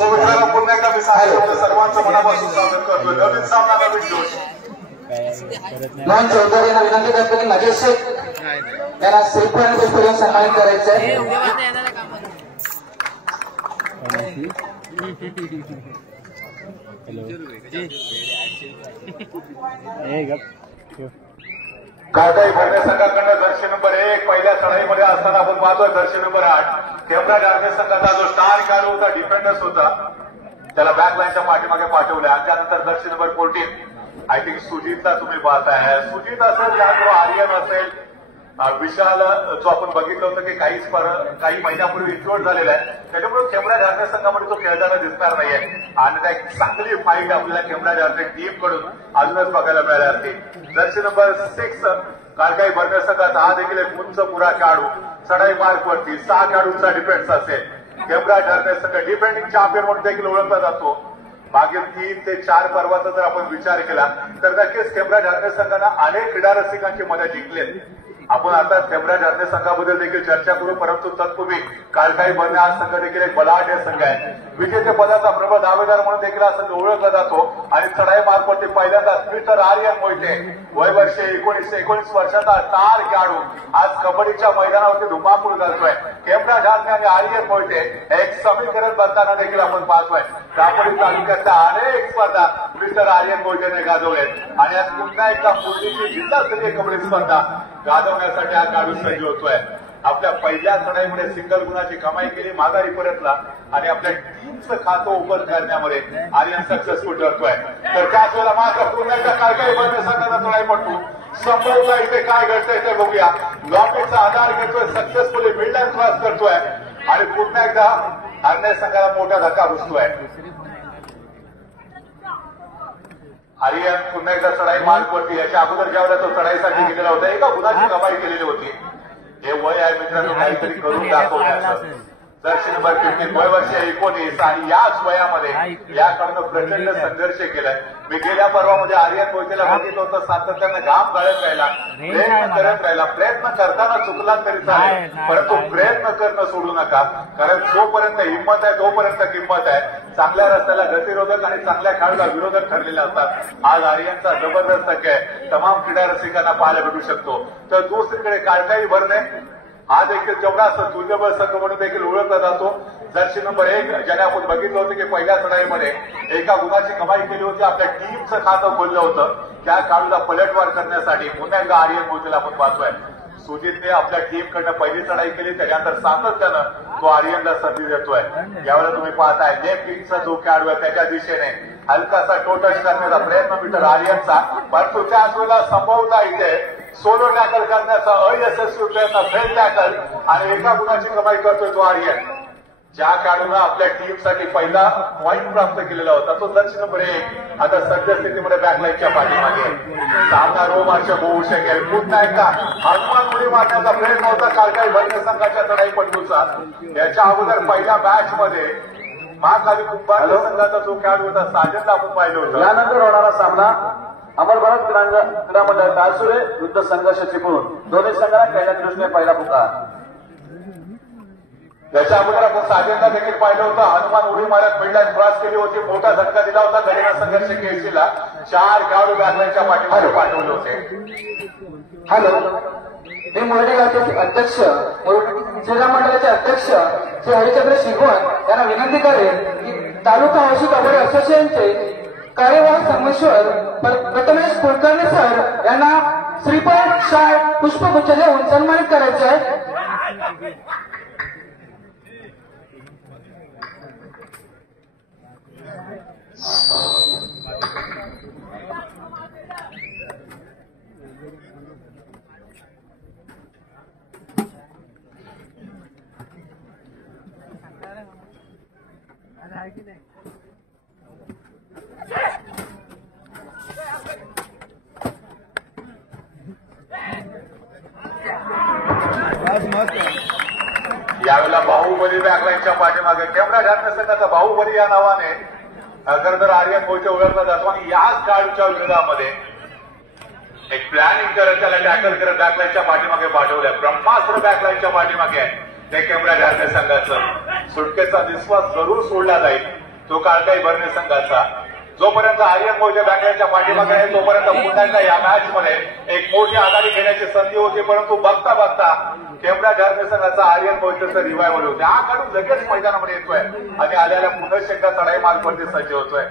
मित्रांनो पुन्हा एकदा मी सांगितलं सर्वांचं मनापासून स्वागत करतोय. नवीन सामना नवीन जोश. मन चौधरी यांना विनंती करतो की मजेद शेख यांना श्रीफळ पुष्पदेऊन सन्मानित करायचं आहे. काटाई भरणे संघाकडनं दर्शन नंबर 1 पहिल्या चढाईमध्ये असताना आपण पाहतोय दर्शन नंबर 8 केमराज आर्मी संघाचा जो स्टार खेळाडू होता, डिफेंडर्स होता, त्याला बॅकलाईनच्या पाठीमागे पाठवले. आणि त्यानंतर दर्शन नंबर 14 आय थिंक सुजितला तुम्ही पाहताय. सुजित असेल, त्यानंतर आर्यन असेल, विशाल जो आपण बघितलं होतं की काही महिन्यापूर्वी इंज्युअर्ड झालेला आहे, त्याच्यामुळे केमराज आर्मी संघामध्ये तो खेळताना दिसणार नाहीये. आणि त्या एक चांगली फाईट आपल्याला केमराज आर्मी टीम कडून अजूनच बघायला मिळाली असते. दर्शन नंबर 6 काळकाई भरणे संघाचा हा देखील एक उंच पुरा खेळाडू, चढाई मार्कवरती 6 खेळाडूंचा डिफेन्स असेल. केमराज आर्मी संघ डिफेंडिंग चॅम्पियन म्हणून देखील ओळखला जातो. मागील 3 ते 4 पर्वाचा जर आपण विचार केला तर नक्कीच केमराज आर्मी संघानं अनेक क्रीडा रसिकांची मदत जिंकली. आपण आता केमराज आर्मी संघाबद्दल देखील चर्चा करू, परंतु तत्पूर्वी काळकाई भरणे हा संघ देखील एक बलाढ्य संघ आहे. विजेते पदाचा प्रबळ दावेदार म्हणून देखील हा संघ ओळखला जातो. आणि चढाई मार्गवरती पहिल्यांदाच मिस्टर आर्यन मोहिते, वय वर्ष 19 वर्षाचा स्टार खेळाडू, आज कबड्डीच्या मैदानावरती धुमाकूळ घालतोय. केमराज आर्मी आणि आर्यन मोहिते एक समीकरण बनताना देखील आपण पाहतोय. दापोली तालुक्याच्या अनेक स्पर्धा मिस्टर आर्यन मोहितेने गाजवलेत. आणि आज पुन्हा एकदा पूर्वीची जिल्हास्तरीय कबड्डी स्पर्धा गाजवण्यासाठी हा खेळाडू सज्ज होतोय. आपल्या पहिल्या चढाईमध्ये सिंगल गुणाची कमाई केली, माघारी परतला आणि आपल्या टीमचं खातं ओपन करण्यामध्ये आर्यन सक्सेसफुल ठरतोय. तर त्याच वेळेला मात्र पुन्हा एकदा काळकाई भरणे संघाचा चढाईपटू संभवता इथे काय घडतंय ते बघूया. लॉकेटचा आधार घेतोय, सक्सेसफुली मिडलाईन क्रॉस करतोय आणि पुन्हा एकदा आर्मी संघाला मोठा धक्का बसतोय. आर्यन पुन्हा एकदा चढाई मार्गवरती, याच्या अगोदर ज्यावेळेला तो चढाईसाठी गेलेला होता एका गुणाची कमाई केलेली होती. हे वय आहे मित्रांनो काहीतरी करून दाखवण्याचं. दर्शन नंबर 15 वय वर्ष 19 आणि याच वयामध्ये याकडनं प्रचंड संघर्ष केलाय. मी गेल्या पर्वामध्ये आर्यन मोहितेला बघितलं होतं, सातत्यानं घाम गाळत राहिला, प्रयत्न करत राहिला. प्रयत्न करताना चुकला तरी चालेल, परंतु प्रयत्न करणं सोडू नका, कारण जोपर्यंत हिंमत आहे तोपर्यंत किंमत आहे. चांगल्या रस्त्याला गतिरोधक आणि चांगल्या खेळाडूला विरोधक ठरलेले असतात. आज आर्यनचा जबरदस्त खेळ तमाम क्रीडा रसिकांना पाहायला भेटू शकतो. तर दुसरीकडे काळकाई भरणे हा देखील जेवढा तुल्यबळ संघ म्हणून देखील ओळखला जातो. जर्सी नंबर 1 ज्याने आपण बघितलं होतं की पहिल्या चढाईमध्ये एका गुणाची कमाई केली होती, आपल्या टीमचं खातं खोललं होतं. त्या खेळाडूला पलटवार करण्यासाठी पुन्हा एकदा आर्यन मोहितेला आपण पाहतोय. सुजितने आपल्या टीमकडनं पहिली चढाई केली, त्याच्यानंतर सातत्यानं तो आर्यनला संधी देतोय. यावेळेला तुम्ही पाहताय लेफ्ट विंगचा जो खेळाडू आहे त्याच्या दिशेने हलकासा टोटच करण्याचा प्रयत्न मिस्टर आर्यनचा, परंतु त्याच वेळेला संभवता इथे सोलो टॅकल करण्याचा अयशस्वी प्रयत्न, फेल टॅकल आणि एका गुणाची कमाई करतोय तो आर्यन. ज्या खेळाडूनं आपल्या टीमसाठी पहिला पॉइंट प्राप्त केलेला होता तो दर्शन नंबर 1 आता सद्यस्थितीमध्ये बॅकलाईनच्या पाठीमागे. सामना रोमांचक होऊ शकेल. पुन्हा एकदा हनुमान उडी मारण्याचा प्रयत्न होता काळकाई भरणे संघाच्या चढाईपटूचा. याच्या अगोदर पहिल्या मॅच मध्ये महाकाली कुंभार संघाचा जो खेळाडू होता साजनला आपण पाहिलं होतं. यानंतर होणारा सामना अमर भारत क्रीडा मंडळ तारसुरे विरुद्ध संघर्ष चिपळूण. दोन्ही संघाला खेळण्याच्या दृष्टीने पहिला पुकार. त्याच्या अगोदर आपण साजनला देखील पाहिलं होतं. हनुमान उडी मारत मिडलाईन क्रॉस केली होती, मोठा झटका दिला होता गलिना संघर्ष केसीला. 4 खेळाडू बॅकलाईनच्या पाठीमागे पाठवले होते. हॅलो, मी मुरडी गावचे अध्यक्ष क्रीडा मंडळाचे अध्यक्ष श्री हरिचंद्र शिगवण यांना विनंती करेन की तालुका हौशी कबड्डी असोसिएशनचे कार्यवाह संगमेश्वर प्रथमेश कुलकर्णी सर यांना श्रीफळ शाल पुष्पगुच्छ देऊन सन्मानित करायचे आहे. यावेळेला बाहुबली बॅकलाईनच्या पाठीमागे केमराज आर्मी संघाचा बाहुबली या नावाने खरं तर आर्यन मोहिते ओळखला जातो. आणि याच खेळाडूच्या विरोधामध्ये एक प्लॅनिंग करत त्याला टॅकल करत बॅकलाईनच्या पाठीमागे पाठवलंय. ब्रह्मास्त्र बॅकलाईनच्या पाठीमागे ते केमराज आर्मी संघाचं. सुटकेचा विश्वास जरूर सोडला जाईल तो काळकाई भरणे संघाचा. जोपर्यंत आर्यन मोहिते बॅकलाईनच्या पाठीमागे आहे तोपर्यंत पुन्हा एकदा या मॅच मध्ये एक मोठी आघाडी घेण्याची संधी होती, परंतु बघता बघता केवढा झारणे संघाचा आर्यन मोहितेचा रिवायवल होते. हा खेळून लगेच मैदानामध्ये येतोय आणि आल्याला पुन्हा एकदा चढाई मार्गवरती सज्ज होतोय.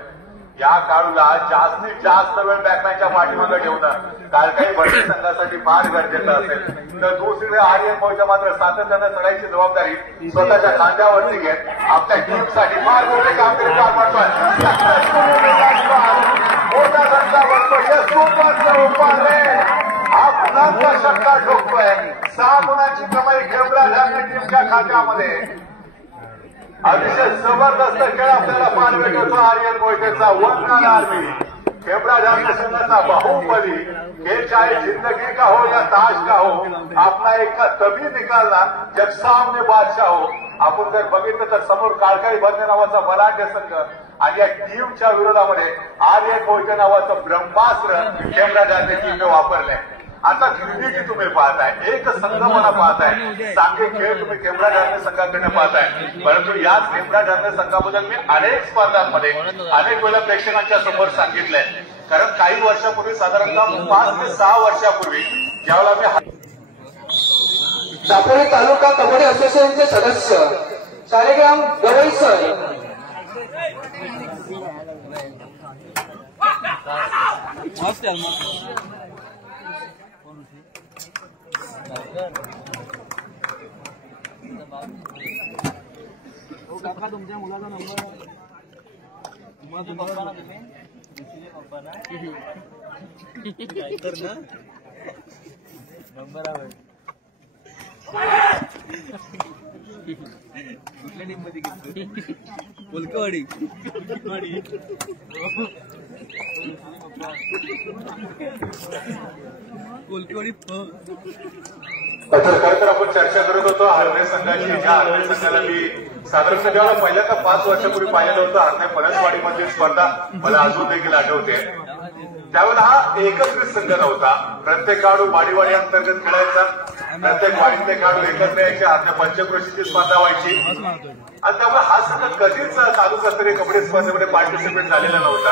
या खेळाडूला जास्तीत जास्त वेळ बॅकलाईनच्या पाठीमागे ठेवणं काळकाई भरणे संघासाठी फार गरजेचं असेल. तर दुसरीकडे आर्यन मोहिते मात्र सातत्यानं चढायची जबाबदारी स्वतःच्या खांद्यावरती घेत आपल्या टीमसाठी फार मोठी कामगिरी पार पाडतोय. मोठा धंदा बनतो सुपरचा उपार हा गुणांचा षटकार ठोकतोय. 6 गुणांची कमाई खेळला झारणे टीमच्या खात्यामध्ये. अतिशय जबरदस्त खेळ आपल्याला पाहायला भेटतो आर्यन मोहितेचा. वन आर्मी खेबड़ा झारणे संघाचा बाहुबली. खेल चाहे जिंदगी का हो या ताज का हो, अपना एक तभी निकालना जब सामने बादशाह हो. आपण जर बघितलं तर समोर काळकाई भरणे नावाचा बलाढ्य संघ आणि या टीमच्या विरोधामध्ये आर्यन मोहिते नावाचं ब्रह्मास्त्र खेबड़ा झारणे टीमने वापरलंय. आता क्रिकेट तुम्ही पाहताय, एक संघमना पाहताय, चांगले खेळ तुम्ही केवढा झारणे संघाकडे पाहताय. परंतु याच केवढा झारणे संघाबद्दल मी अनेक स्पर्धांमध्ये अनेक वेळा प्रेक्षकांच्या समोर सांगितलंय. कारण काही वर्षापूर्वी साधारणतः 5 ते 6 वर्षापूर्वी ज्यावेळेला मी दापोली तालुका कबड्डी असोसिएशनचे सदस्य शालिग्राम गवई सर काका तुमच्या मुलाचा नंबर नंबर आहे कुठल्या टीम मध्ये घेतली? कोलकवाडी. कोलकवाडी. तर खरं तर आपण चर्चा करत होतो हरणे संघाची. ज्या हरणे संघाला मी साधारणतः जेव्हा पहिल्यांदा 5 वर्षापूर्वी पाहिलं होतं हरणे फणसवाडीमधली स्पर्धा मला अजून देखील आठवते. त्यावेळेला हा एकत्रित संघ नव्हता. प्रत्येक खेळाडू वाडी अंतर्गत खेळायचा. प्रत्येक वाडीतले खेळाडू एकत्र यायचे. हरणे पंचक्रोशीची स्पर्धा व्हायची आणि त्यामुळे हा संघ कधीच तालुकास्तरीय कबड्डी स्पर्धेमध्ये पार्टिसिपेट झालेला नव्हता.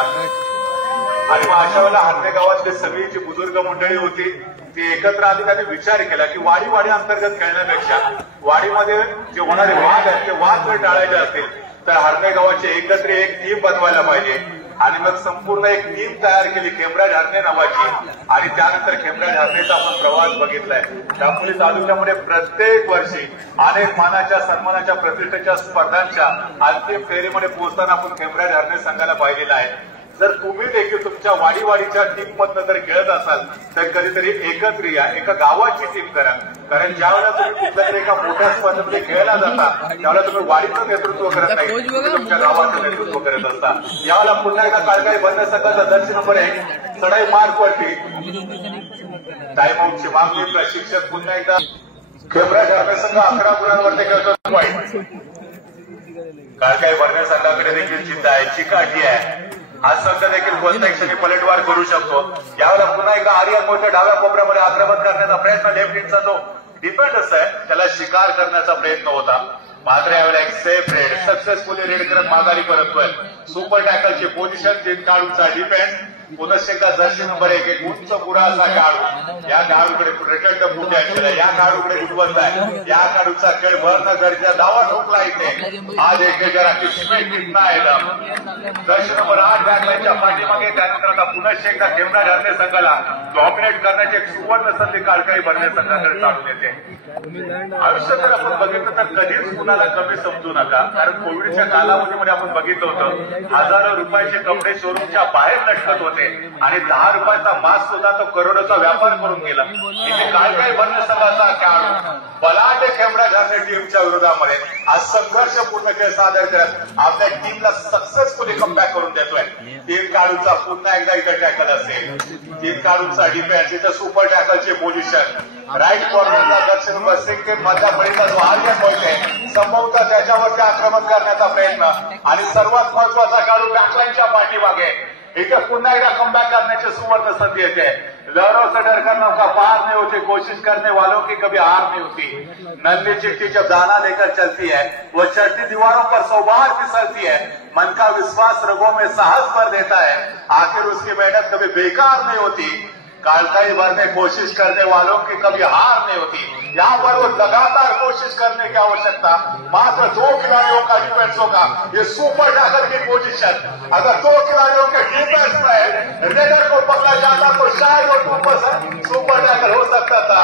आणि मग अशा वेळेला हरणे गावातली सगळी जी बुजुर्ग मंडळी होती ती एकत्र आली. त्यांनी विचार केला की वाडी अंतर्गत खेळण्यापेक्षा वाडीमध्ये जे होणारे वाद आहेत ते वाद जर टाळायचे असतील तर हरणे गावाची एकत्र एक टीम बनवायला पाहिजे. आणि मग संपूर्ण एक टीम तयार केली खेबड़ा झारणे नावाची. आणि त्यानंतर खेबड़ा झारणेचा आपण प्रवास बघितलाय. दापोली तालुक्यामध्ये प्रत्येक वर्षी अनेक मानाच्या सन्मानाच्या प्रतिष्ठेच्या स्पर्धांच्या अंतिम फेरीमध्ये पोहोचताना आपण खेबड़ा झारणे संघाला पाहिलेला आहे. जर तुम्ही देखील तुमच्या वाडीच्या टीम मधनं जर खेळत असाल तर कधीतरी एकत्र या, एका गावाची टीम करा. कारण ज्यावेळेला तुम्ही कुठल्या तरी एका मोठ्या स्पर्धेमध्ये खेळायला जाता त्यावेळेला तुम्ही वाडीचं नेतृत्व करत नाही, तुम्ही तुमच्या गावाचं नेतृत्व करत असता. यावेळेला पुन्हा एकदा काळकाई भरणे संघाचा दर्शक नंबर 1 चढाई मार्गवरती टाइमआउटची मागणी. प्रशिक्षक पुन्हा एकदा खेबड़ा झारणे संघ 11 गुणांवरती खेळतो. काळकाई भरणे संघाकडे देखील चिंता आहे, चिकाटी आहे. हा संघ देखील कोणत्याही क्षणी पलटवार करू शकतो. यावेळेला पुन्हा एकदा आर्यन मोहिते डाव्या कोपऱ्यामध्ये आक्रमण करण्याचा प्रयत्न. लेफ्ट हिटचा जो डिफेंडर्स आहे त्याला शिकार करण्याचा प्रयत्न होता. मात्र यावेळेला एक सेफ रेड सक्सेसफुली रेड करत माघारी परततोय. Super टॅकलची position. 3 खेळाडूंचा डिफेन्स. पुन्हा एकदा जर्सी नंबर 1 एक उंच पुरा असा खेळाडू. या खेळाडूकडे प्रचंड पोटेन्शियल आहे. या खेळाडूकडे गुणवत्ता आहे. या खेळाडूचा खेळ भरणं गरजेचा. दावा ठोकला इथे. आज एक जरा की स्पीड कितना आहे. दर्शक नंबर 8 बॅकलाईनच्या पाठीमागे. त्यानंतर आता पुन्हा एकदा खेबड़ा झारणे संघाला डॉमिनेट करण्याची एक सुवर्ण संधी काळकाई भरणे संघाकडे चालून येते. आयुष्यात जर आपण बघितलं तर कधीच कुणाला कमी समजू नका. कारण कोविडच्या कालावधीमध्ये आपण बघितलं होतं हजारो रुपयाचे कपडे शोरूमच्या बाहेर लटकत होते आणि 10 रुपयाचा मास्क सुद्धा तो करोडोचा व्यापार करून गेला. इथे काळकाई भरणे संघाचा खेळाडू बलाढ्य खेबड़ा झारणे टीमच्या विरोधामध्ये आज संघर्षपूर्ण खेळ सादर करत आपल्या टीमला सक्सेसफुली कमबॅक करून देतोय. 3 खेळाडूचा पुन्हा एकदा इथे टॅकल असेल. 3 खेळाडूचा डिफेन्स. इथं सुपर टॅकलची पोझिशन. राईट कॉर्नरला दर्शन सिंग मधल्या बळीचा जो आर्यन मोहिते संभवतः त्याच्यावरती आक्रमण करण्याचा प्रयत्न. आणि सर्वात महत्वाचा खेळाडू बॅकलाईनच्या पाठीमागे. इथे पुन्हा एकदा कमबॅक करण्याची सुवर्ण संधी येते. लहरों से डरकर नौका पार नहीं होती, कोशिश करने वालों की कभी हार नहीं होती। नन्ही चिट्ठी जब दाना लेकर चलती है, वो चढ़ती दीवारों पर 100 बार फिसलती है। मन का विश्वास रगों में साहस भर देता है, आखिर उसकी मेहनत कभी बेकार नहीं होती। कालकाई भरने कोशिश करने वालों की कभी हार नहीं होती। यहाँ पर वो लगातार कोशिश करने की आवश्यकता, मात्र 2 खिलाड़ियों का डिफेंस होगा। ये सुपर टैकल की पोजीशन, अगर 2 खिलाड़ियों के डिफेंस में रेडर को पकड़ा जाता तो शायद वो सुपर टैकल हो सकता था,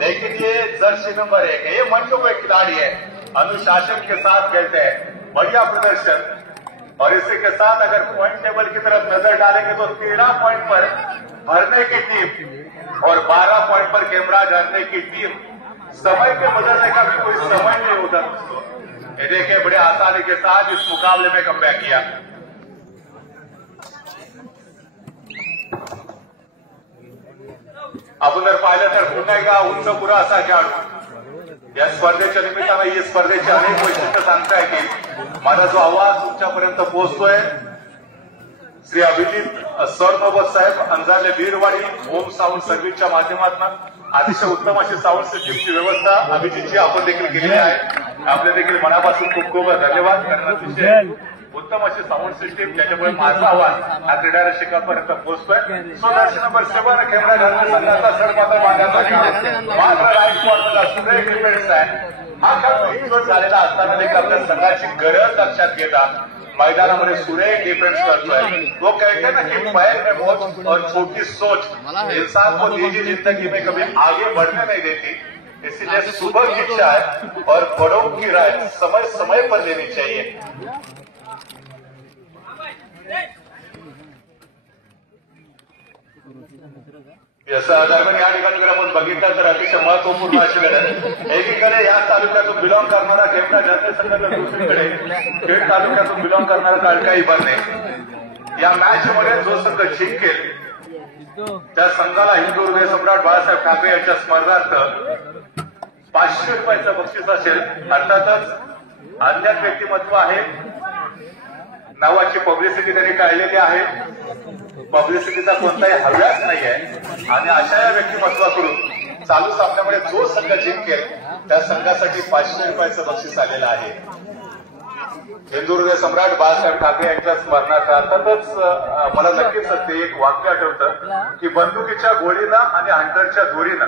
लेकिन ये जर्सी नंबर 1 है, ये मंचों पे खिलाड़ी है, अनुशासन के साथ खेलते हैं, बढ़िया प्रदर्शन। और इसी के साथ अगर पॉइंट टेबल की तरफ नजर डालेंगे तो 13 पॉइंट पर भरने की टीम और 12 पॉइंट पर कैमरा जानने की टीम। समय के बदलने का भी कोई समय नहीं होता दोस्तों। ये देखिए बड़े आसानी के साथ इस मुकाबले में कमबैक किया। आपण जर पाहिलं तर पुन्हा एकदा उंच पुरा असा खेळाडू या स्पर्धेच्या निमित्तानं ही स्पर्धेची अनेक वैशिष्ट्य सांगता येतील। माझा जो आवाज तुमच्यापर्यंत पोहोचतोय, श्री अभिजित सरनोबत साहेब अंजारले बीरवाडी होम साऊंड सर्व्हिसच्या माध्यमातून अतिशय उत्तम अशी साऊंड सिस्टीमची व्यवस्था अभिजितची आपण देखील केलेली आहे। आपले देखील मनापासून खूप खूप धन्यवाद। कारण अतिशय उत्तम अशी साऊंड सिस्टीम, त्याच्यामुळे माझा आवाज हा क्रीडा रसिकांपर्यंत पोहोचतोय। सो दर्शन नंबर 7 खेमरा घालणे संघाचा सरमात्र मानण्याचा मात्र रायफॉर्मला सुरेख डिफेन्स आहे। हा खेळ इतकं झालेला असताना देखील आपल्या संघाची गरज लक्षात घेता मैदानामध्ये सुरेख डिफेंस करतोय। वो कहते हैं ना कि पैर में मोच और छोटी सोच इंसान को निजी जिंदगी में कभी आगे बढ़ने नहीं देती, इसीलिए सुबह की चाय और बड़ों की राय समय समय पर लेनी चाहिए। दरम्यान या ठिकाणी जर आपण बघितलं तर अतिशय महत्वपूर्ण अशी लढत, एकीकडे या तालुक्यातून बिलॉंग करणारा खेमरा जातीय संघ तर दुसरीकडे खेड तालुक्यातून बिलॉंग करणारा काळकाई भरणे। या मॅच मध्ये जो संघ जिंकेल त्या संघाला हिंदू हृदय सम्राट बाळासाहेब ठाकरे यांच्या स्मरणार्थ 500 रुपयाचं बक्षीस असेल। अर्थातच अज्ञात व्यक्तिमत्व आहे, नावाची पब्लिसिटी त्यांनी काढलेली आहे, पब्लिसिटीचा कोणताही हव्यास नाहीये आणि अशा या व्यक्तिमत्वाकडून चालू सामन्यामध्ये जो संघ जिंकेल त्या संघासाठी 500 रुपयाचं बक्षीस आलेलं आहे। हिंदू हृदय सम्राट बाळासाहेब ठाकरे यांच्या स्मरणार्थ अर्थातच मला नक्कीच ते एक वाक्य आठवतं की बंदुकीच्या गोळीनं आणि हंटरच्या दोरीनं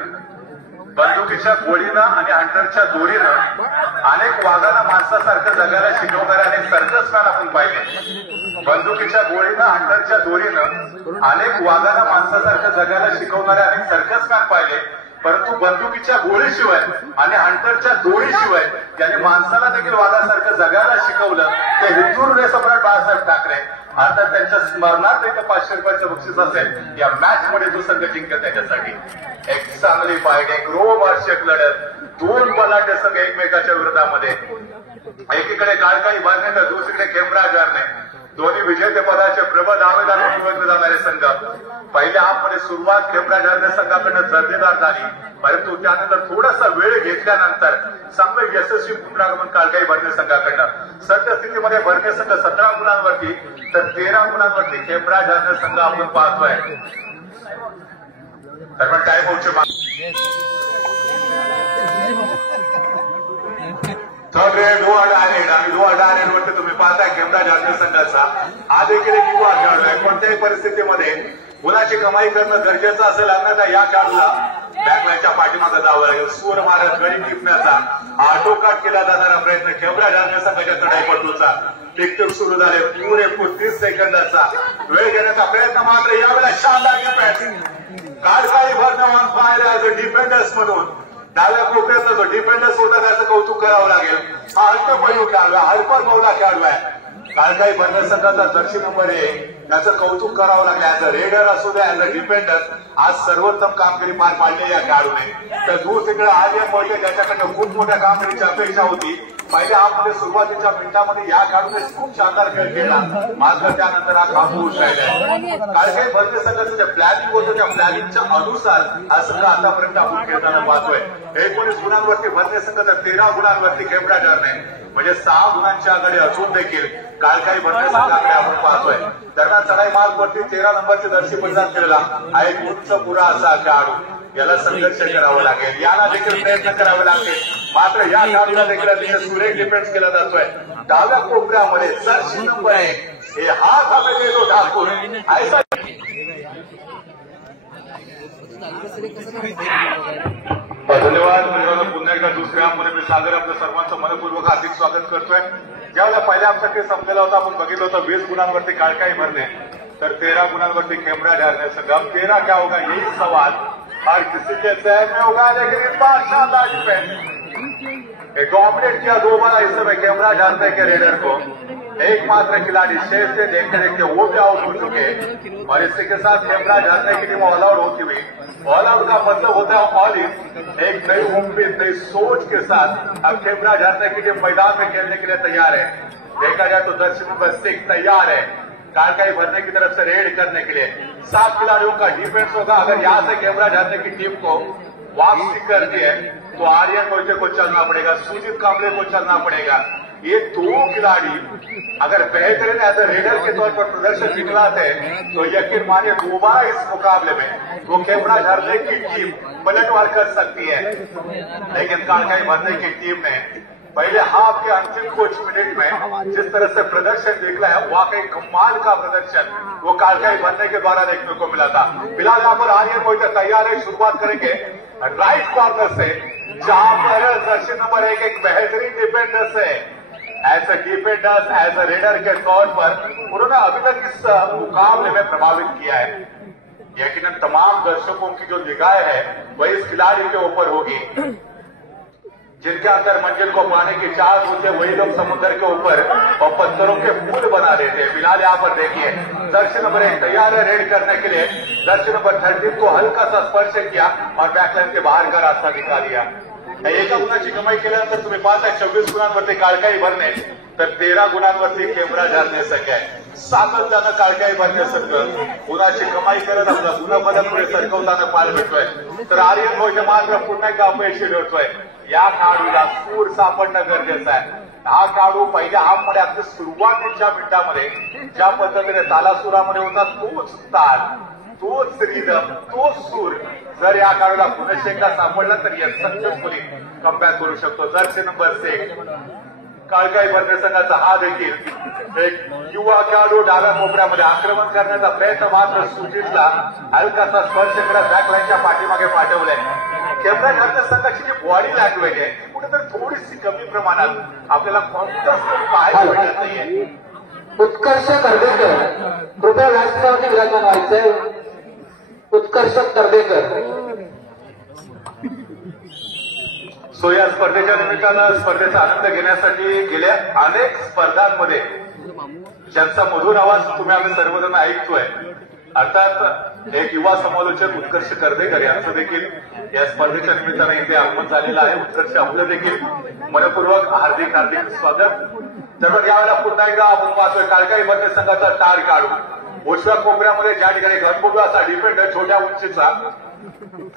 अनेक वाघांना माणसासारखं जगायला शिकवणारे अनेक सर्कसमॅन आपण पाहिले। बंदुकीच्या गोळीनं हंटरच्या दोरीनं अनेक वाघांना माणसासारखं जगायला शिकवणारे अनेक सर्कसमॅन पाहिले, परंतु बंदुकीच्या गोळीशिवाय आणि हंटरच्या दोरीशिवाय ज्याने माणसाला देखील वाघासारखं जगायला शिकवलं ते हिंदू हृदय सम्राट बाळासाहेब ठाकरे। अर्थात त्यांच्या स्मरणार्थ इथं 500 रुपयाचं बक्षीस असेल। या मॅच मध्ये जो संघ जिंकेल त्याच्यासाठी एक चांगली फाईट, एक रोमहर्षक लढत, 2 बलाढ्य संघ एकमेकाच्या विरोधामध्ये, एकीकडे काळकाई भरणे तर दुसरीकडे खेमरा घालणे, दोन्ही विजेतेपदाचे प्रबळ दावेदार ओळखले जाणारे संघ। पहिल्या हाफमध्ये सुरुवात खेमरा घालणे संघाकडनं दर्जेदार झाली, परंतु त्यानंतर थोडासा वेळ घेतल्यानंतर चांगले यशस्वी पुनरागमन काळकाई भरणे संघाकडनं। सद्यस्थितीमध्ये भरणे संघ 17 गुणांवरती तर 13 गुणांवरती खेमरा घालणे संघ आपण पाहतोय। दरम्यान टाइम आउटचे थर्ड रेड डोआ डायरेक्ट आणि डोआ डायरेक्ट वरती तुम्ही पाहताय खेमरा घालणे संघाचा हा देखील एक युवा खेळाडू आहे। कोणत्याही परिस्थितीमध्ये गुणाची कमाई करणं गरजेचं असेल अन्यथा या खेळाडूला बॅकलाईनच्या पाठीमागे जावं लागेल। सूर मारत गडी टिपण्याचा आटोकाट केला जाणारा प्रयत्न खेमरा घालणे संघाच्या चढाईपटूचा टिकटूक सुरू झाले। पुरे 30 सेकंदाचा वेळ घेण्याचा प्रयत्न, मात्र यावेळेला शानदार डिफेन्स काळकाई भरणं on fire as a defenders म्हणून डाव्या कोपऱ्यातला जो डिफेंडर्स होता त्याचं कौतुक करावं लागेल। हा अल्पपैलू खेळाडू आहे, हरपर मौला खेळाडू आहे। काळकाई भरणं संघाचा जर्सी नंबर 1 त्याचं कौतुक करावं लागलं। ऍज अ रेडर असू द्या, ऍज अ डिफेंडर आज सर्वोत्तम कामगिरी पार पाडली या खेळाडूने। तर दुसरीकडे आर्यन मोठे त्याच्याकडनं खूप मोठ्या कामगिरीची अपेक्षा होती। पहिल्या हाफमध्ये सुरुवातीच्या मिनिटांमध्ये या खेळाडूने खूप शानदार खेळ केला, मात्र त्यानंतर हा काबू उठलाय। काळकाई भरणे संघाचं जे प्लॅनिंग होतं त्या प्लॅनिंगच्या अनुसार हा संघ आतापर्यंत आपण खेळताना पाहतोय। 19 गुणांवरती भरणे संघ तर 13 गुणांवरती खेमरा घालणे, म्हणजे 6 गुणांच्या आघाडी असून देखील काळकाई भरणे संघाकडे आपण पाहतोय. दरम्यान चढाई मार्गवरती 13 नंबरचे दर्शी परिधान केलेला हा एक उंच पुरा असा खेळाडू, याला संघर्ष करावा लागेल, याला देखील प्रयत्न करावे लागतील. मात्र या खेळाडूला देखील अतिशय सुरेख डिफेन्स केला जातोय. डाव्या कोपऱ्यामध्ये जर्सी नंबर 1 हे हात हमें जो ठाकूर ऐसा धन्यवाद मित्रांनो. पुन्हा एकदा दुसऱ्या मी सागर आपलं सर्वांचं मनपूर्वक हार्दिक स्वागत करतोय. ज्यावेळेला पहिल्या आमचा खेळ संपलेला होता आपण बघितलं होतं 20 गुणांवरती काळकाई भरणे तर 13 गुणांवरती खेमराज हारने संघम. 13 क्या होगा यही सवाल हर किसी के जहन में होगा, लेकिन इस बार शानदार डिफेंस डोमिनेट किया 2 बार इस समय खेमराज हारने के रेडर को. एकमात्र खिलाड़ी शेष से देखते देखते वो भी आउट हो चुके और इसी के साथ खेमराज हारने की टीम ऑल आउट होती हुई. ऑल आउट का मतलब होता है ऑल इन. एक नई उम्मीद नई सोच के साथ अब खेमराज हारने की टीम मैदान में खेलने के लिए तैयार है. देखा जाए तो दर्शक नंबर 6 तैयार है कालकाई भरने की तरफ से रेड करने के लिए. 7 खिलाड़ियों का डिफेंस होगा. अगर यहां से खेमराज हारने की टीम को वापसी करती है तो आर्यन मोहिते को चलना पड़ेगा, सुजीत कांबले को चलना पड़ेगा. ये 2 खिलाड़ी अगर बेहतरीन एज ए रेडर के तौर पर प्रदर्शन दिखलाते हैं तो यकीन मानिए दोबारा इस मुकाबले में वो खेमराज हारने की टीम पलटवार कर सकती है. लेकिन कालकाई भरने की टीम ने पहले हाफ के अंतिम कुछ मिनट में जिस तरह से प्रदर्शन दिखला है वाकई कमाल का प्रदर्शन वो कालकाई भरने के द्वारा देखने को मिला था. फिलहाल यहाँ पर आर्यन मोहिते तैयार है. शुरुआत करेंगे राइट कॉर्नर से जहां पर दर्शी नंबर 1 एक बेहतरीन डिफेंडर से as a defenders as a raider के तौर पर उन्होंने अभी तक इस मुकाबले में प्रभावित किया है. यकीनन तमाम दर्शकों की जो निगाह है वह इस खिलाड़ी के ऊपर होगी. जिनके अंदर मंजिल को पाने की चाहत होती है वही लोग समुद्र के ऊपर और पत्थरों के पुल बना देते हैं. फिलहाल यहाँ पर देखिए दर्शी नंबर 1 तैयार है रेड करने के लिए. दर्शी नंबर 13 को हल्का सा स्पर्श किया और बैकलाइन के बाहर का रास्ता दिखा दिया. एका गुणाची कमाई केल्यानंतर तुम्ही पाहताय 26 गुणांवरती काळकाई भरणे तर 13 गुणांवरती खेमराज हारणे संघ आहे. सातत्यानं काळकाई भरणे संघ गुणाची कमाई करत आपला गुणफलक पुढे सरकवताना पाहायला भेटतोय. तर आर्यन मोहिते मात्र पुन्हा एकदा अपयशी ठरतोय. या खेळाडूला सूर सापडणं गरजेचं आहे. हा खेळाडू पहिल्या हाफमध्ये अगदी सुरुवातीच्या मिनिटामध्ये ज्या पद्धतीने तालासुरामध्ये होता तोच ताल तोच रिदम तोच सूर जर या खेळाडूला पुन्हा एकदा सापडला तर या सक्सेसफुली कमबॅक करू शकतो. दर्शी नंबर 6 काळकाई भरणे संघाचा हा देखील एक युवा खेळाडू डाव्या कोपऱ्यामध्ये आक्रमण करण्याचा प्रयत्न मात्र सुजितला हलकासा स्पर्श करत बॅकलाईनच्या पाठीमागे पाठवलाय. खेमराज हारणे संघाची जी बॉडी लँग्वेज आहे ती कुठेतरी थोडीशी कमी प्रमाणात आपल्याला कॉन्फिडन्स पाहायला मिळत नाहीये. उत्कर्ष कर्वेकर कृपया व्यासपीठावरती विराजमान व्हायचंय. उत्कर्ष कर्वेकर. सो या स्पर्धेच्या निमित्तानं स्पर्धेचा आनंद घेण्यासाठी गेल्या अनेक स्पर्धांमध्ये ज्यांचा मधुर आवाज तुम्ही आम्ही सर्वजण ऐकतोय अर्थात एक युवा समालोचक उत्कर्ष कर्वेकर यांचं देखील या स्पर्धेच्या निमित्तानं इथे आगमन झालेलं आहे. उत्कर्ष आपलं देखील मनपूर्वक हार्दिक हार्दिक स्वागत. तर यावेळेला पुन्हा एकदा आपण पाहतोय काळकाई भरणे संघाचा टार काढू. उजव्या कोपऱ्यामध्ये ज्या ठिकाणी घनबुडू असा डिफेंडर छोट्या उंचीचा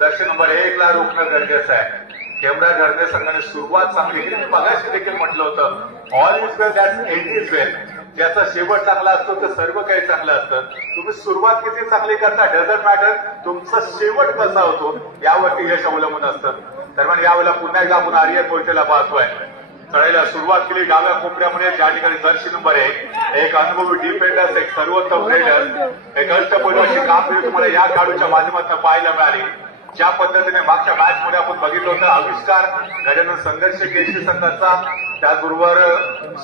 दर्शी नंबर 1 ला रोखणं गरजेचं आहे. खेमराज हारणे संघाने सुरुवात चांगली केली. मी मगाशी देखील म्हटलं होतं all is well that's end is well. ज्याचा शेवट चांगला असतो तर सर्व काही चांगलं असतं. तुम्ही सुरुवात किती चांगली करता डझंट मॅटर, तुमचा शेवट कसा होतो यावरती यश अवलंबून असतं. दरम्यान यावेळेला पुन्हा एकदा आपण आर्यन मोहितेला पाहतोय. चढाईला सुरुवात केली डाव्या कोपऱ्यामध्ये ज्या ठिकाणी दर्शी नंबर 1 एक अनुभवी डिफेंडर्स एक सर्वोत्तम रेडर एक अष्टपैलवाची कामगिरी तुम्हाला या खेळाडूच्या माध्यमातून पाहायला मिळाली. ज्या पद्धतीने मागच्या मॅचमध्ये आपण बघितलं होतं आविष्कार गजानन संघर्ष केसरी संघाचा, त्याचबरोबर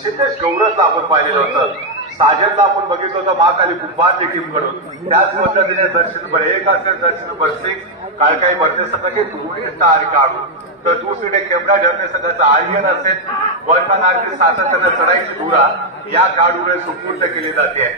सिद्धेश गौरवला आपण पाहिलेलं होतं. साजनला आपण बघितलं होतं महाकाली कुंभारची टीमकडून. त्याच पद्धतीने दर्शी नंबर 1 असेल दर्शी नंबर 6 काळकाई भरणे संघाचे दोन्ही तार काढू तर दुसरीकडे खेमराज हारणे संघाचा आर्यन असेल वर्तनाची सातत्यानं चढाईची धुरा या खेळाडूकडे सुपूर्द केली जाते.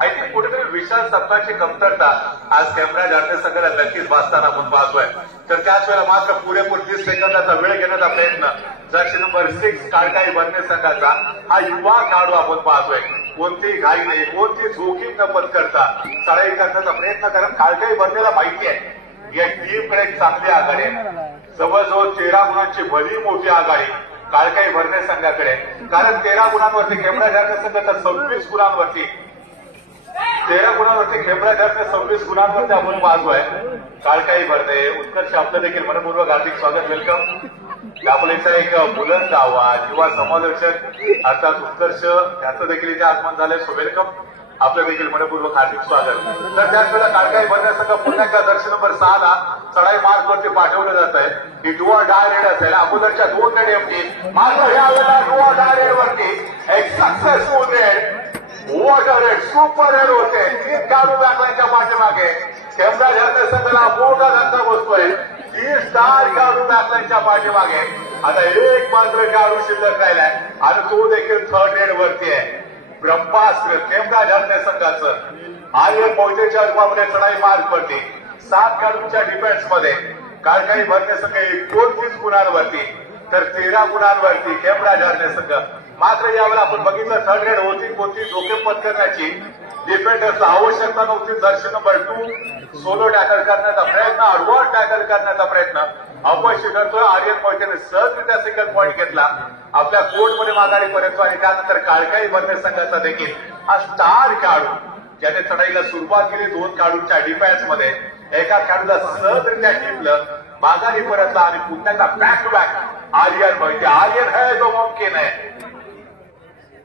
आय थिंक कुठेतरी विशाल सप्ताची कमतरता आज खेमराज हारणे संघाला नक्कीच भासताना आपण पाहतोय. तर त्याच वेळेला मात्र पुरेपूर 30 सेकंदाचा वेळ घेण्याचा प्रयत्न जर्सी नंबर 6 काळकाई भरणे संघाचा हा युवा खेळाडू आपण पाहतोय. कोणतीही घाई नाही, कोणती जोखीम न पत्करता चढाई करण्याचा प्रयत्न करत काळकाई भरणेला माहिती आहे या टीमकडे एक चांगली आघाडी आहे. जवळजवळ 13 गुणांची भली मोठी आघाडी काळकाई भरणे संघाकडे, कारण 13 गुणांवरती खेमराज हरणे संघ तर 26 गुणांवरती 13 गुणांवरती खेमराज हरणे 26 गुणांवरती आपण बाजू आहे. काळकाई भरणे उत्कर्ष आपलं देखील मनपूर्वक हार्दिक स्वागत, वेलकम. दापोलीचा एक बुलंद आवाज युवा समालोचक अर्थात उत्कर्ष याचं देखील इथे आगमन झालंय, सो वेलकम, आपलं देखील मनपूर्वक हार्दिक स्वागत. तर त्याच वेळेला काळकाई भरण्यासंघ पुन्हा एकदा दर्शन नंबर 6 ला चढाई मार्गवरती पाठवलं जात आहे. ही डू ऑर डाय रेड असेल. अगोदरच्या 2 रेड एमटी मात्र यावेळेला डू ऑर डाय रेड वरती एक successful red water red super red होते. 3 खेळाडू बॅकलाईनच्या पाठीमागे खेमराज हरणे संघाला मोठा धक्का बसतोय. 3 स्टार खेळाडू बॅकलाईनच्या पाठीमागे. आता एक मात्र खेळाडू शिल्लक राहिलाय आणि तो देखील 3rd रेड वरती आहे. ब्रह्मास्त्र खेमराज हरणे संघाचं आर्यन मोहितेच्या रूपामध्ये चढाई मार्ग वरती 7 खेळाडूंच्या डिफेन्समध्ये काळकाई भरणे संघ 29 गुणांवरती तर 13 गुणांवरती खेमराज हरणे संघ. मात्र यावेळेला आपण बघितलं 3rd रेड होती कोणती धोके पत्करण्याची डिफेंडर्सला आवश्यकता नव्हती. दर्शन नंबर 2 सोलो टॅकल करण्याचा प्रयत्न, आडवा टॅकल करण्याचा प्रयत्न अपयशी ठरतोय. आर्यन मोहितेने सहजरित्या सिंगल पॉईंट घेतला, आपल्या कोर्टमध्ये माघारी परततो आणि त्यानंतर काळकाई भरणे संघाचा देखील हा स्टार खेळाडू ज्याने चढाईला सुरुवात केली 2 खेळाडूंच्या डिफेन्समध्ये एका खेळाडूला सहजरित्या टिपलं, माघारी परतला आणि पुन्हा back to back Aryan Mohite. Aryan है तो मुमकिन आहे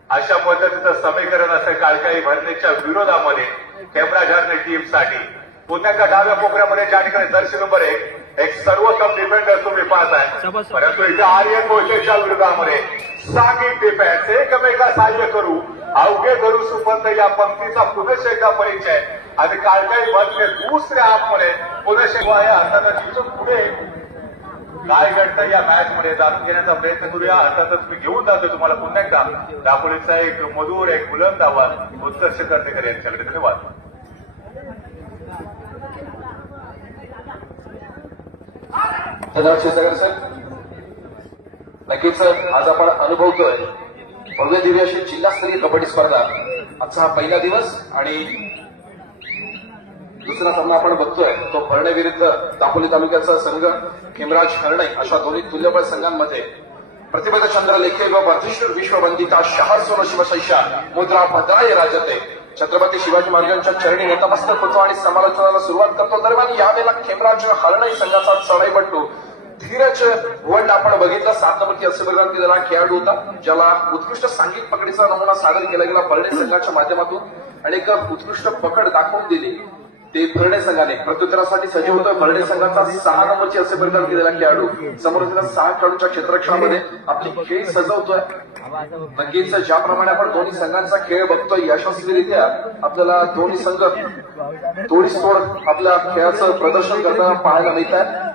अशा पद्धतीचं समीकरण असेल काळकाई भरण्याच्या विरोधामध्ये खेमराज हरणे टीमसाठी. पुन्हा एका डाव्या कोपऱ्यामध्ये ज्या ठिकाणी दर्शन नंबर 1 एक सर्वोत्तम डिफेंडर तुम्ही पाहताय, परंतु इथे आर्यन मोहितेच्या विरोधामध्ये सागित डिफेन्स एकमेका सहाय्य करू अवघे करू सुपंत या पंक्तीचा पुनश्च एकदा परिचय आणि काळकाई भरणे दुसऱ्या हाफमध्ये पुनश्च अर्थातच तिथून पुढे काय घडतं या मॅच मध्ये जाणून घेण्याचा प्रयत्न करूया. अर्थातच मी घेऊन जातो तुम्हाला पुन्हा एकदा दापोलीचा एक मधुर एक बुलंद आवाज उत्कर्ष कर्तेकर यांच्याकडे. धन्यवाद. धन्यवाद शिरसागर सर. नक्कीच आज आपण अनुभवतोय भव्य दिव्य अशी जिल्हास्तरीय कबड्डी स्पर्धा. आजचा हा पहिला दिवस आणि दुसरा सामना आपण बघतोय तो भरणे विरुद्ध दापोली तालुक्याचा संघ खेमराज हरणे अशा दोन्ही तुल्यबळ संघांमध्ये प्रतिभा चंद्रलेखे व वर्धिष्णुर विश्ववंदिता शहासोन शिवशैषा मुद्रा भद्राय राजते छत्रपती शिवाजी महाराजांच्या चरणी नतमस्तक होतो आणि समालोचनाला सुरुवात करतो. दरम्यान यावेळेला खेमराज हरणे संघाचा चढाईपट्टू धीरज भुवंड आपण बघितलं 7 नंबरची असे बघा की त्याला खेळाडू होता ज्याला उत्कृष्ट सांघिक पकडीचा नमुना सादर केला गेला भरणे संघाच्या माध्यमातून आणि एक उत्कृष्ट पकड दाखवून दिली ते भरणे संघाने. प्रत्युत्तरासाठी सजीव होतोय भरणे संघाचा 6 नंबरची असे बघा की त्याला खेळाडू समोर 6 खेळाडूंच्या क्षेत्ररक्षणामध्ये आपली खेळ सजवतोय. नक्कीच ज्याप्रमाणे आपण दोन्ही संघांचा खेळ बघतोय यशस्वीरित्या आपल्याला दोन्ही संघ तोडीसतोड आपल्या खेळाचं प्रदर्शन करताना पाहायला मिळत आहे.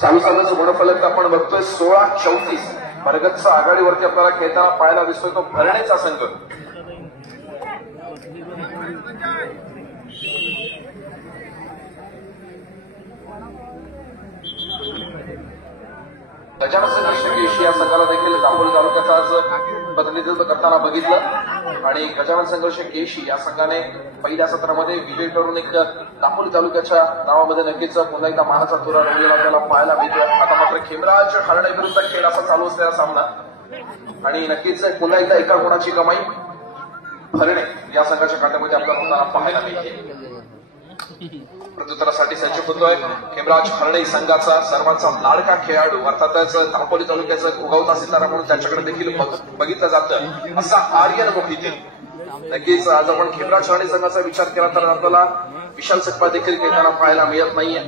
चालू सामन्याचं गुणफलक आपण बघतोय 16-34 भरगच्च आघाडीवरती आपल्याला खेळताना पाहायला दिसतोय तो भरणेचा संघ. गजानन संघर्ष या संघाला देखील दापोली तालुक्याचा आज प्रतिनिधित्व करताना बघितलं आणि गजानन संघर्ष केशी या संघाने पहिल्या सत्रामध्ये विजय करून एक दापोली तालुक्याच्या नावामध्ये नक्कीच पुन्हा एकदा मानाचा तुरा रवलेला आपल्याला पाहायला मिळतोय. आता मात्र खेमराज हरणे विरुद्ध खेळ असा चालू असलेला सामना आणि नक्कीच पुन्हा एकदा एका गुणाची कमाई भरणे या संघाच्या खात्यामध्ये आपल्याला होताना पाहायला मिळते. प्रत्युत्तरासाठी सज्ज होतोय खेमराज हरणे संघाचा सर्वांचा लाडका खेळाडू अर्थातच दापोली तालुक्याचं उगवता सितारा म्हणून त्याच्याकडे देखील बघितलं जातं असा आर्यन मोहिते. नक्कीच आज आपण खेमराज हरणे संघाचा विचार केला तर आपल्याला विशाल सटपा देखील खेळताना पाहायला मिळत नाहीये.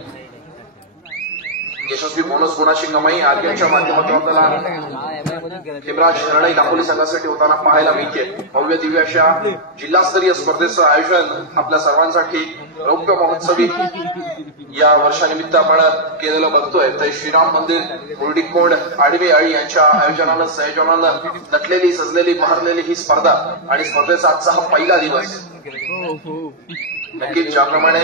यशस्वी बोनस गुणाची कमाई आर्यनच्या माध्यमातून आपल्याला खेमराज हरणे दापोली संघासाठी होताना पाहायला मिळते. भव्य दिव्य अशा जिल्हास्तरीय स्पर्धेचं आयोजन आपल्या सर्वांसाठी रौप्य महोत्सवी या वर्षानिमित्त आपण केलेलं बघतोय. तर श्रीराम मंदिर मुरडीकोंड आडवे आळी यांच्या आयोजनानं संयोजनानं नटलेली सजलेली बहरलेली ही स्पर्धा आणि स्पर्धेचा आजचा हा पहिला दिवस. नक्कीच ज्याप्रमाणे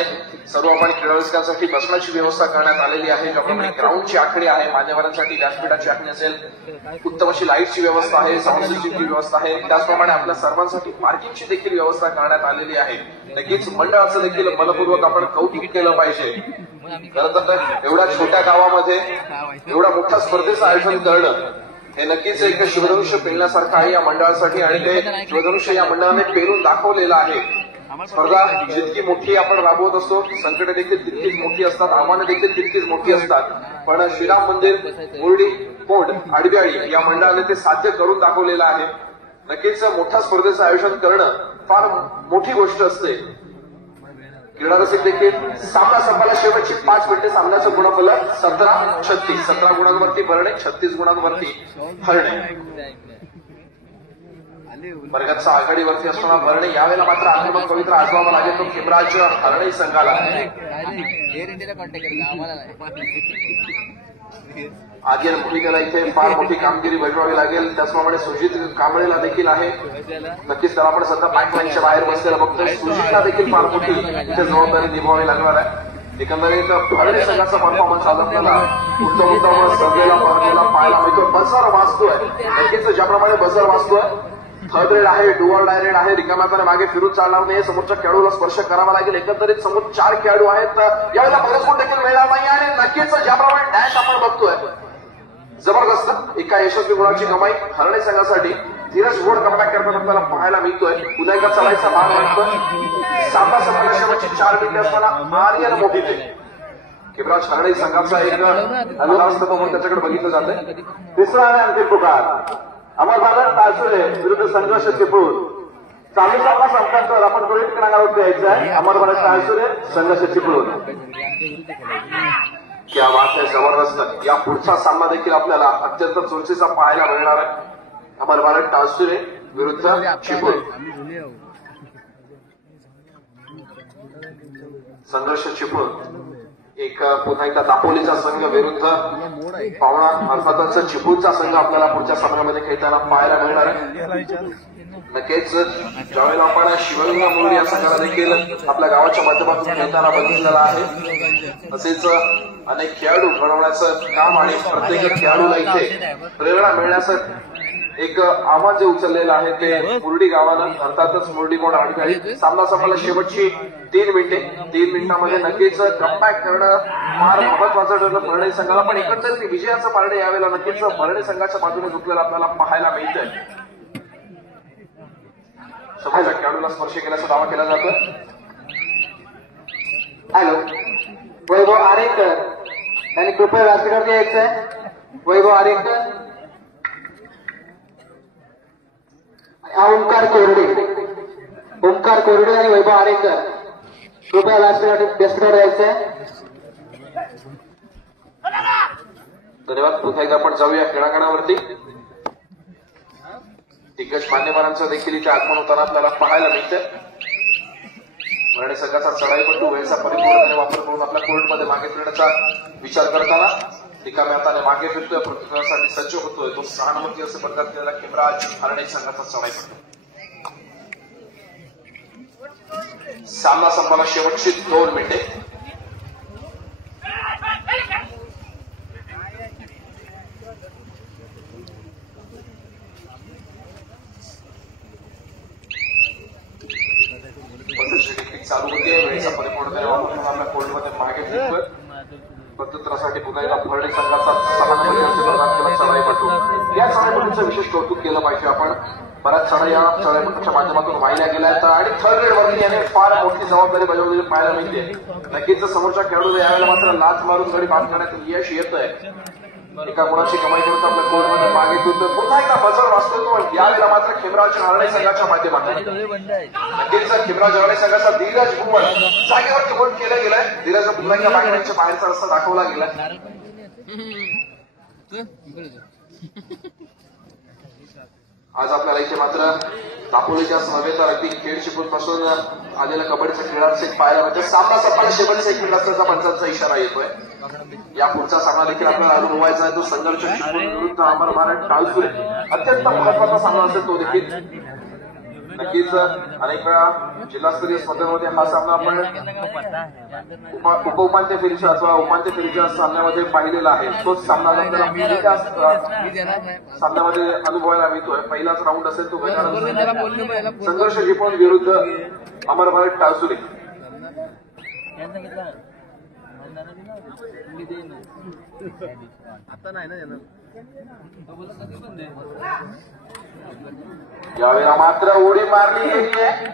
सर्व आपण क्रीडा रसिकांसाठी बसण्याची व्यवस्था करण्यात आलेली आहे, ज्याप्रमाणे ग्राउंडची आखणी आहे, मान्यवरांसाठी व्यासपीठाची आखणी असेल, उत्तम अशी लाईटची व्यवस्था आहे, साऊंड सिस्टीमची व्यवस्था आहे, त्याचप्रमाणे आपल्या सर्वांसाठी पार्किंगची देखील व्यवस्था करण्यात आलेली आहे. नक्कीच मंडळाचं देखील मनपूर्वक आपण कौतुक केलं पाहिजे. खरं तर एवढ्या छोट्या गावामध्ये एवढा मोठ्या स्पर्धेचं आयोजन करणं हे नक्कीच एक शिवधनुष्य पेलण्यासारखं आहे या मंडळासाठी आणि ते शिवधनुष्य या मंडळाने पेरून दाखवलेलं आहे. स्पर्धा जितकी मोठी आपण राबवत असतो संकटे देखील तितकीच मोठी असतात, आव्हानं देखील तितकीच मोठी असतात, पण श्रीराम मंदिर मुरडी कोंड आडब्याळी या मंडळाने ते साध्य करून दाखवलेलं आहे. नक्कीच मोठ्या स्पर्धेचं आयोजन करणं फार मोठी गोष्ट असते. क्रीडा रसिक देखील सामना संपायला शेवटची 5 मिनिटे सामन्याचं गुणफल 17-36. 17 गुणांवरती भरणे, 36 गुणांवरती हरणे. वर्गाचा आघाडीवरती असताना भरणे यावेळेला मात्र आक्रमक पवित्र आजवावा लागेल तो खेमराज हरणे संघाला. आर्यन भूमिकेला इथे फार मोठी कामगिरी बजवावी लागेल. त्याचप्रमाणे सुजित कांबळेला देखील आहे. नक्कीच त्याला आपण सध्या बॅकलाईनच्या बाहेर बसलेला बघतोय. सुजितला देखील फार मोठी इथे जबाबदारी निभावावी लागणार आहे. एकंदरीत हरणे संघाचा परफॉर्मन्स आज आपल्याला उत्तम स्पर्धेला पाहायला मिळतोय. बजर वाचतोय, नक्कीच ज्याप्रमाणे बजर वाचतोय. थर्ड रेड आहे, डुअर डायरेड आहे, रिकाम्यापणे मागे फिरून चालणार नाही. समोरच्या खेळाडूला स्पर्श करावा लागेल. एकंदरीत समोर 4 खेळाडू आहेत. यावेळेला बघत देखील मिळणार नाही आणि नक्कीच ज्याप्रमाणे डॅश आपण बघतोय जबरदस्त एका यशस्वी गुणाची कमाई हरणे संघासाठी. धीरज घोड कमबॅक करताना आपल्याला पाहायला मिळतोय. पुन्हा एकदा चढायचा भाग वाटतोय. सामना संपण्याच्या शेवटची 4 मिनिटे असताना आर्यन मोहिते खेमराज हरणे संघाचा एक अवस्था म्हणून त्याच्याकडे बघितलं जातंय. तिसरा आणि अंतिम पुकार अमर भारत तालसुरे विरुद्ध संघर्ष चिपळूण. चालू सामना संपल्यानंतर आपण गृहीत क्रमांकावर द्यायचं आहे. अमर भारत तालसुरे संघर्ष चिपळूण. क्या बात आहे, जबरदस्त. या पुढचा सामना देखील आपल्याला अत्यंत चुरशीचा पाहायला मिळणार आहे. अमर भारत टाळसुरे विरुद्ध चिपळूण. संघर्ष चिपळूण एक पुन्हा एकदा दापोलीचा संघ विरुद्ध पावणा अर्थातच चिपळूणचा संघ आपल्याला पुढच्या सामन्यामध्ये खेळताना पाहायला मिळणार आहे. नक्कीच ज्यावेळेला आपण शिवगंगा मुरडी या संघाला देखील आपल्या गावाच्या माध्यमातून खेळताना बघितलेला आहे. तसेच अनेक खेळाडू घडवण्याचं काम आणि प्रत्येक खेळाडूला इथे प्रेरणा मिळण्याचं एक आव्हान जे उचललेलं आहे ते मुरडी गावानं अर्थातच मुरडी कोण आडगाडी. सामना संपला शेवटची 3 मिनिटे. 3 मिनिटांमध्ये नक्कीच कमबॅक करणं फार महत्वाचं ठरलं भरणे संघाला. पण एकंदरीत विजयाचं पारडे यावेळेला नक्कीच भरणे संघाच्या बाजूने झुकलेलं आपल्याला पाहायला मिळतंय. समोरच्या खेळाडूला स्पर्श केल्याचा दावा केला जातोय. हॅलो, वैभव आरेकर यांनी कृपया व्यासपीठावर यायचं आहे. वैभव आरेकर, ओंकार कोरडे आणि वैभव आरेकर कृपया व्यासपीठावर यायचं आहे. धन्यवाद. पुन्हा एकदा आपण जाऊया क्रीडांगणावरती. दिग्गज मान्यवरांचं देखील इथे आगमन होताना आपल्याला पाहायला मिळतं. भरणे संघाचा चढाईपटू वेळेचा परिपूर्णपणे वापर करून आपल्या कोर्टमध्ये मागे फिरण्याचा विचार करताना रिकाम्या हाताने मागे फिरतोय, प्रतिकारासाठी सज्ज होतोय. तो 6 नंबरची असे प्रकार केलेला खेमराज हरणे संघाचा चढाईपटू. सामना संपायला शेवटची 2 मिनिटे. चालू होते. वेळेचा परिपूर्णपणे वापर करून आपल्या कोर्टमध्ये मागे फिरतोय. प्रत्युत्तरासाठी पुन्हा एकदा भरणे संघाचा 6 नंबरची प्रदान केला चढाईपटू. या चढाईपटूचं विशेष कौतुक केलं पाहिजे आपण. बऱ्याच चढा या चढाईपटूच्या माध्यमातून वाहिल्या गेल्या आहेत आणि थर्ड रेड वरती याने फार मोठी जबाबदारी बजावलेली पाहायला मिळते. नक्कीच समोरच्या खेळाडूला यावेळेला मात्र लाच मारून गडी बाद करण्यात यश येतंय. एका गुणाची कमाई करत आपल्या कोर्टमध्ये मागे फिरतोय. पुन्हा एकदा बजर वाचतोय तो. यावेळेला मात्र खेमराज हरणे संघाच्या माध्यमातून नक्कीच खेमराज हरणे संघाचा धीरज भुवन जागेवर होल्ड केलं गेलाय. धीरज पुन्हा एकदा बॅकलाईनच्या बाहेरचा रस्ता दाखवला गेलाय. आज आपल्याला इथे मात्र दापोलीच्याच नव्हे तर अगदी खेळ चिपळूण पासून आलेल्या कबड्डीच्या खेळाचे पाहायला मिळते. सामना संपायला शेवटचा 1 मिनिट असल्याचा पंचांचा इशारा येतोय. या पुढचा सामना देखील आपल्याला अनुभवायचा आहे. तो संघर्ष चिपळूण विरुद्ध अमर भारत टाळसुरे. अत्यंत महत्वाचा सामना असेल तो देखील. नक्कीच अनेक वेळा जिल्हास्तरीय स्पर्धेमध्ये हा सामना आपण उपउपांत्य फेरीच्या अथवा उपांत्य फेरीच्या सामन्यामध्ये पाहिलेला आहे. तोच सामना आपल्याला सामन्यामध्ये अनुभवायला मिळतोय. पहिलाच राऊंड असेल तो संघर्ष चिपळूण विरुद्ध अमर भारत टाळसुरे. आता नाही ना येणार. यावेळेला मात्र उडी मारली गेली आहे.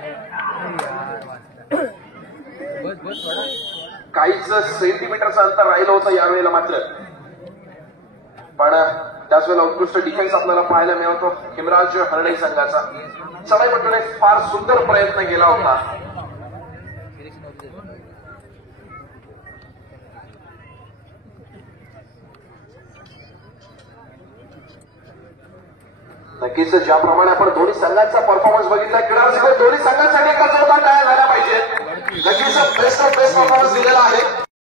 काहीच सेंटीमीटरचं अंतर राहिलं होतं यावेळेला मात्र, पण त्याच वेळेला उत्कृष्ट डिफेन्स आपल्याला पाहायला मिळतो हिमराज हरणे संघाचा. चढाईपट्टूने फार सुंदर प्रयत्न केला होता. नक्कीच ज्याप्रमाणे आपण दोन्ही संघांचा परफॉर्मन्स बघितला, क्रीडा दोन्ही संघांसाठी एका जोरदार टाळ्या झाल्या पाहिजे. नक्कीच बेस्ट ऑफ बेस्ट परफॉर्मन्स दिलेला आहे.